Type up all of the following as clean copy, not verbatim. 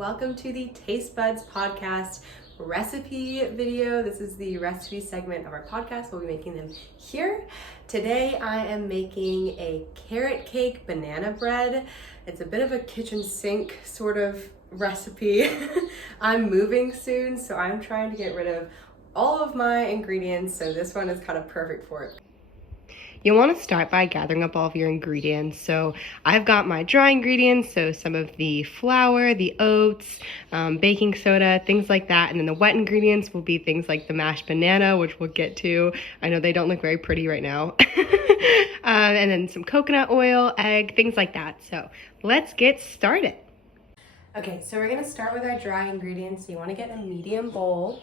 welcome to the Taste Buds podcast recipe video. This is the recipe segment of our podcast. We'll be making them here. Today I am making a carrot cake banana bread. It's a bit of a kitchen sink sort of recipe. I'm moving soon, so I'm trying to get rid of all of my ingredients, so this one is kind of perfect for it. You want to start by gathering up all of your ingredients. So I've got my dry ingredients, so some of the flour, the oats, baking soda, things like that. And then the wet ingredients will be things like the mashed banana, which we'll get to. I know they don't look very pretty right now. And then some coconut oil, egg, things like that. So let's get started. Okay, so we're gonna start with our dry ingredients. So you want to get a medium bowl.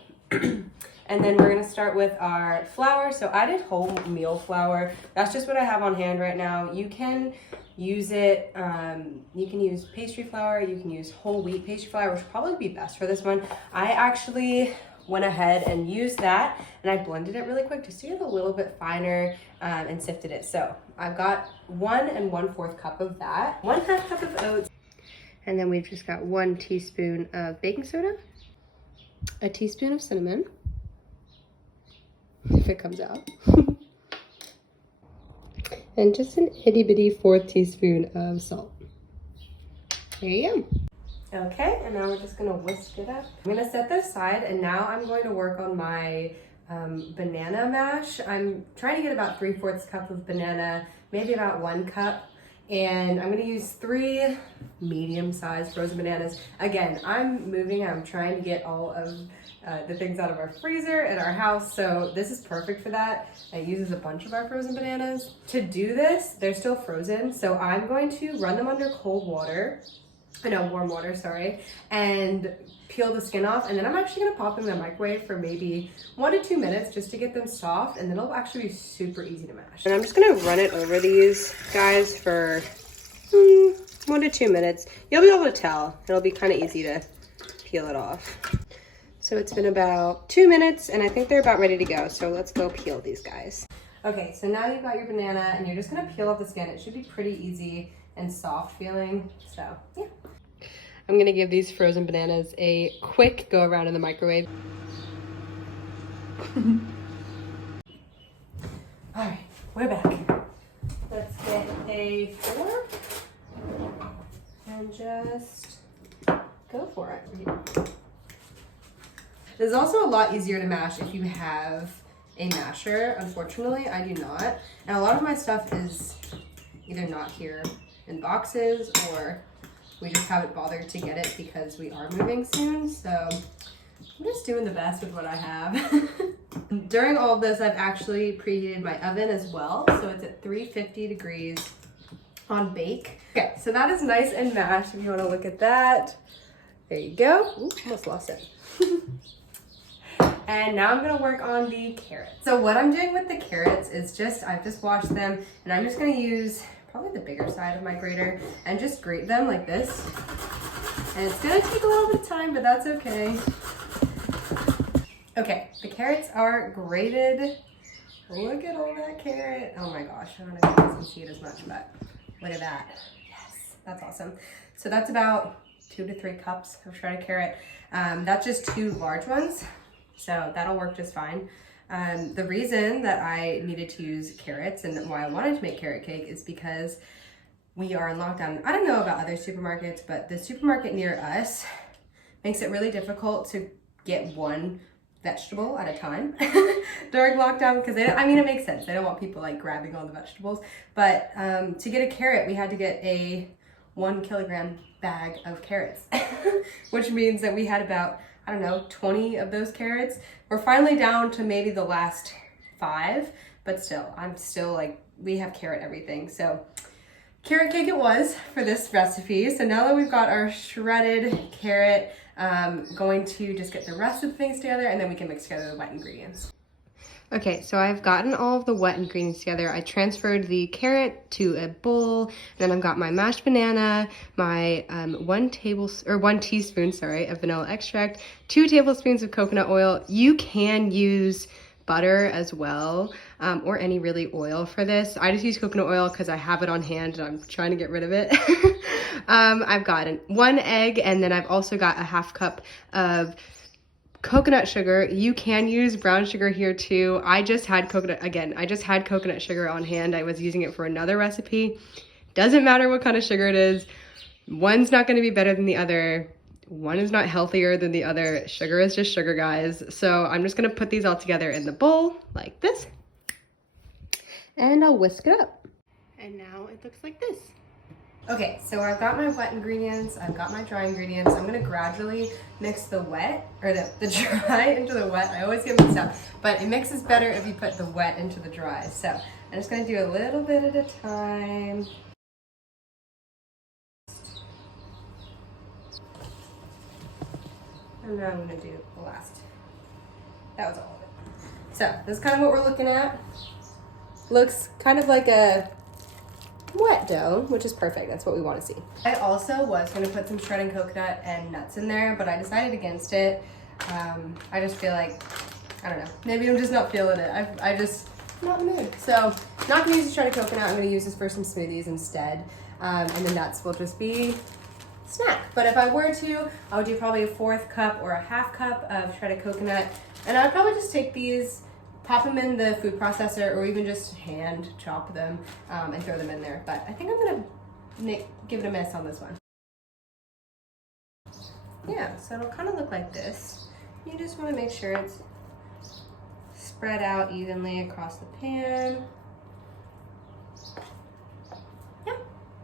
And then we're gonna start with our flour. So I did wholemeal flour. That's just what I have on hand right now. You can use it, you can use pastry flour, you can use whole wheat pastry flour, which would probably be best for this one. I actually went ahead and used that and I blended it really quick just to get it a little bit finer and sifted it. So I've got 1 1/4 cup of that, 1/2 cup of oats, and then we've just got 1 teaspoon of baking soda, a teaspoon of cinnamon, if it comes out, and just an itty bitty 4th teaspoon of salt. There you go. Okay, and now we're just gonna whisk it up. I'm gonna set this aside, and now I'm going to work on my banana mash. I'm trying to get about 3/4 cup of banana, maybe about 1 cup. And I'm gonna use 3 medium-sized frozen bananas. Again, I'm moving, I'm trying to get all of the things out of our freezer at our house, so this is perfect for that. It uses a bunch of our frozen bananas. To do this, they're still frozen, so I'm going to run them under cold water, warm water, sorry, and peel the skin off, and then I'm actually gonna pop them in the microwave for maybe 1 to 2 minutes just to get them soft, and then it'll actually be super easy to mash. And I'm just gonna run it over these guys for 1 to 2 minutes. You'll be able to tell. It'll be kind of easy to peel it off. So it's been about 2 minutes, and I think they're about ready to go, so let's go peel these guys. Okay, so now you've got your banana, and you're just gonna peel off the skin. It should be pretty easy and soft feeling, so yeah. I'm gonna give these frozen bananas a quick go around in the microwave. All right, we're back. Let's get a fork and just go for it. This is also a lot easier to mash if you have a masher. Unfortunately, I do not. And a lot of my stuff is either not here in boxes, or we just haven't bothered to get it because we are moving soon. So I'm just doing the best with what I have. During all of this, I've actually preheated my oven as well. So it's at 350 degrees on bake. Okay, so that is nice and mashed if you want to look at that. There you go. Ooh, almost lost it. And now I'm gonna work on the carrots. So what I'm doing with the carrots is I've just washed them, and I'm just gonna use probably the bigger side of my grater and just grate them like this. And it's gonna take a little bit of time, but that's okay. Okay, the carrots are grated. Look at all that carrot. Oh my gosh, I don't know if you guys can see it as much, but look at that. Yes, that's awesome. So that's about 2 to 3 cups of shredded carrot. That's just 2 large ones, so that'll work just fine. The reason that I needed to use carrots and why I wanted to make carrot cake is because we are in lockdown. I don't know about other supermarkets, but the supermarket near us makes it really difficult to get 1 vegetable at a time during lockdown, because it makes sense. They don't want people like grabbing all the vegetables, but to get a carrot, we had to get a 1 kilogram bag of carrots, which means that we had about, I don't know, 20 of those carrots. We're finally down to maybe the last 5, but still, I'm still like, we have carrot everything. So carrot cake it was for this recipe. So now that we've got our shredded carrot, going to just get the rest of the things together, and then we can mix together the wet ingredients. Okay, so I've gotten all of the wet ingredients together. I transferred the carrot to a bowl, and then I've got my mashed banana, my 1 teaspoon, of vanilla extract, 2 tablespoons of coconut oil. You can use butter as well, or any really oil for this. I just use coconut oil because I have it on hand and I'm trying to get rid of it. I've got 1 egg, and then I've also got a 1/2 cup of coconut sugar. You can use brown sugar here too. I just had coconut sugar on hand. I was using it for another recipe. Doesn't matter what kind of sugar it is. One's not going to be better than the other. One is not healthier than the other. Sugar is just sugar, guys. So I'm just going to put these all together in the bowl like this, and I'll whisk it up. And now it looks like this. Okay, so I've got my wet ingredients, I've got my dry ingredients. I'm gonna gradually mix the wet, or the dry into the wet. I always get mixed up, but it mixes better if you put the wet into the dry. So I'm just gonna do a little bit at a time. And now I'm gonna do the last. That was all of it. So this is kind of what we're looking at. Looks kind of like a wet dough, which is perfect. That's what we want to see. I also was going to put some shredded coconut and nuts in there, but I decided against it. I just feel like, I don't know, maybe I'm just not feeling it. I'm not in the mood. So not going to use the shredded coconut. I'm going to use this for some smoothies instead. And the nuts will just be snack. But if I were to, I would do probably a 1/4 cup or a 1/2 cup of shredded coconut. And I would probably just take these, pop them in the food processor, or even just hand chop them and throw them in there. But I think I'm gonna give it a miss on this one. Yeah, so it'll kind of look like this. You just want to make sure it's spread out evenly across the pan. Yeah,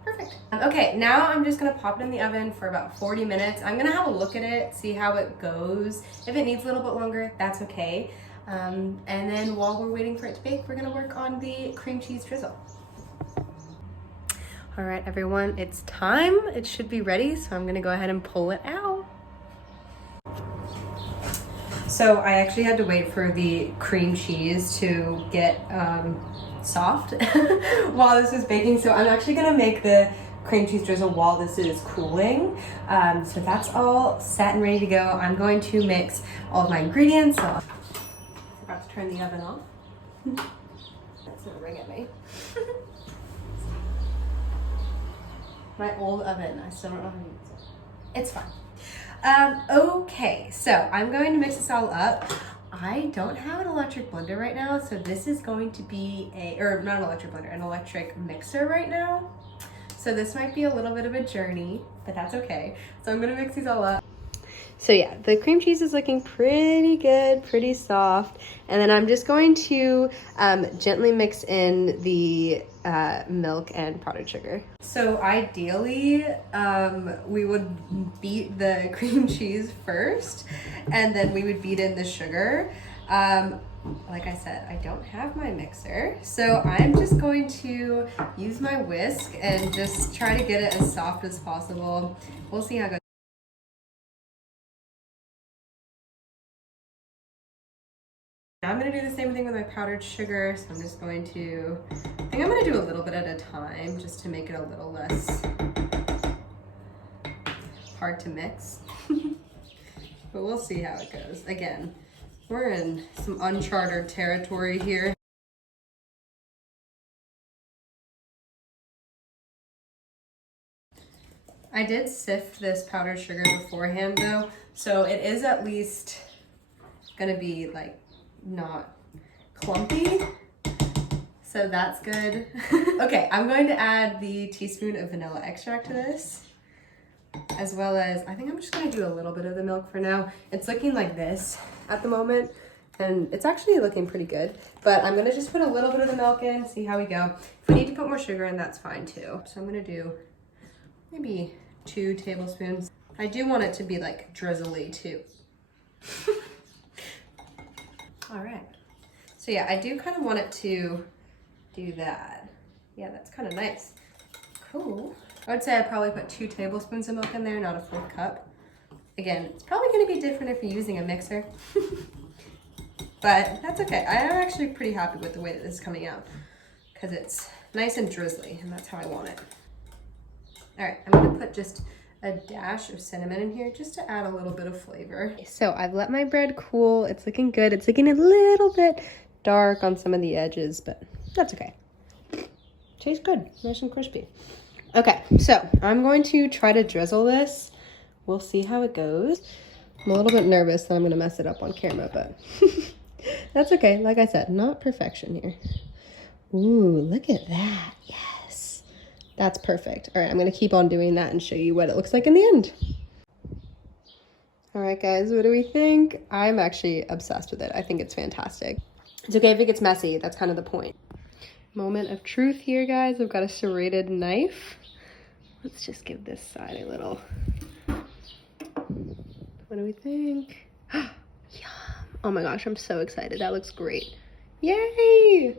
perfect. Okay, now I'm just gonna pop it in the oven for about 40 minutes. I'm gonna have a look at it, see how it goes. If it needs a little bit longer, that's okay. And then while we're waiting for it to bake, we're gonna work on the cream cheese drizzle. All right, everyone, it's time. It should be ready, so I'm gonna go ahead and pull it out. So I actually had to wait for the cream cheese to get soft while this was baking. So I'm actually gonna make the cream cheese drizzle while this is cooling. So that's all set and ready to go. I'm going to mix all of my ingredients. So forgot to turn the oven off. That's gonna ring at me. My old oven, I still don't know how to use it. It's fine. Okay, so I'm going to mix this all up. I don't have an electric blender right now, so this is going to be not an electric blender, an electric mixer right now. So this might be a little bit of a journey, but that's okay. So I'm gonna mix these all up. So yeah, the cream cheese is looking pretty good, pretty soft. And then I'm just going to gently mix in the milk and powdered sugar. So ideally, we would beat the cream cheese first, and then we would beat in the sugar. Like I said, I don't have my mixer, so I'm just going to use my whisk and just try to get it as soft as possible. We'll see how it goes. Now I'm gonna do the same thing with my powdered sugar, so I'm just going to, I think I'm gonna do a little bit at a time just to make it a little less hard to mix. But we'll see how it goes. Again, we're in some uncharted territory here. I did sift this powdered sugar beforehand though, so it is at least gonna be like not clumpy, so that's good. Okay, I'm going to add the teaspoon of vanilla extract to this, as well as, I think I'm just gonna do a little bit of the milk for now. It's looking like this at the moment, and it's actually looking pretty good, but I'm gonna just put a little bit of the milk in, see how we go. If we need to put more sugar in, that's fine too. So I'm gonna do maybe 2 tablespoons. I do want it to be like drizzly too. All right, so yeah, I do kind of want it to do that. Yeah, that's kind of nice. Cool. I would say I probably put 2 tablespoons of milk in there, not a 1/4 cup. Again, it's probably gonna be different if you're using a mixer, but that's okay. I am actually pretty happy with the way that this is coming out because it's nice and drizzly, and that's how I want it. All right, I'm gonna put just a dash of cinnamon in here just to add a little bit of flavor. So I've let my bread cool. It's looking good. It's looking a little bit dark on some of the edges, but that's okay. Tastes good, nice and crispy. Okay, so I'm going to try to drizzle this. We'll see how it goes. I'm a little bit nervous that I'm gonna mess it up on camera, but that's okay. Like I said, not perfection here. Ooh, look at that, yes. That's perfect. All right, I'm gonna keep on doing that and show you what it looks like in the end. All right, guys, what do we think? I'm actually obsessed with it. I think it's fantastic. It's okay if it gets messy. That's kind of the point. Moment of truth here, guys. I've got a serrated knife. Let's just give this side a little. What do we think? Yum. Oh my gosh, I'm so excited. That looks great. Yay!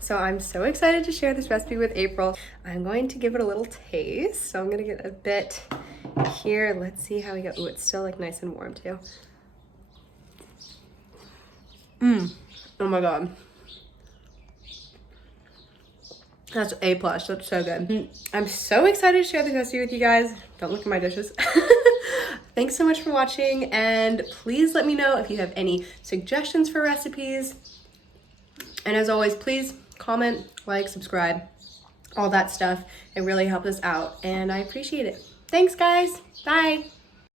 So I'm so excited to share this recipe with April. I'm going to give it a little taste. So I'm gonna get a bit here. Let's see how we go. Ooh, it's still like nice and warm too. Oh my God. That's A+, that's so good. I'm so excited to share this recipe with you guys. Don't look at my dishes. Thanks so much for watching, and please let me know if you have any suggestions for recipes. And as always, please comment, like, subscribe, all that stuff. It really helps us out, and I appreciate it. Thanks, guys. Bye.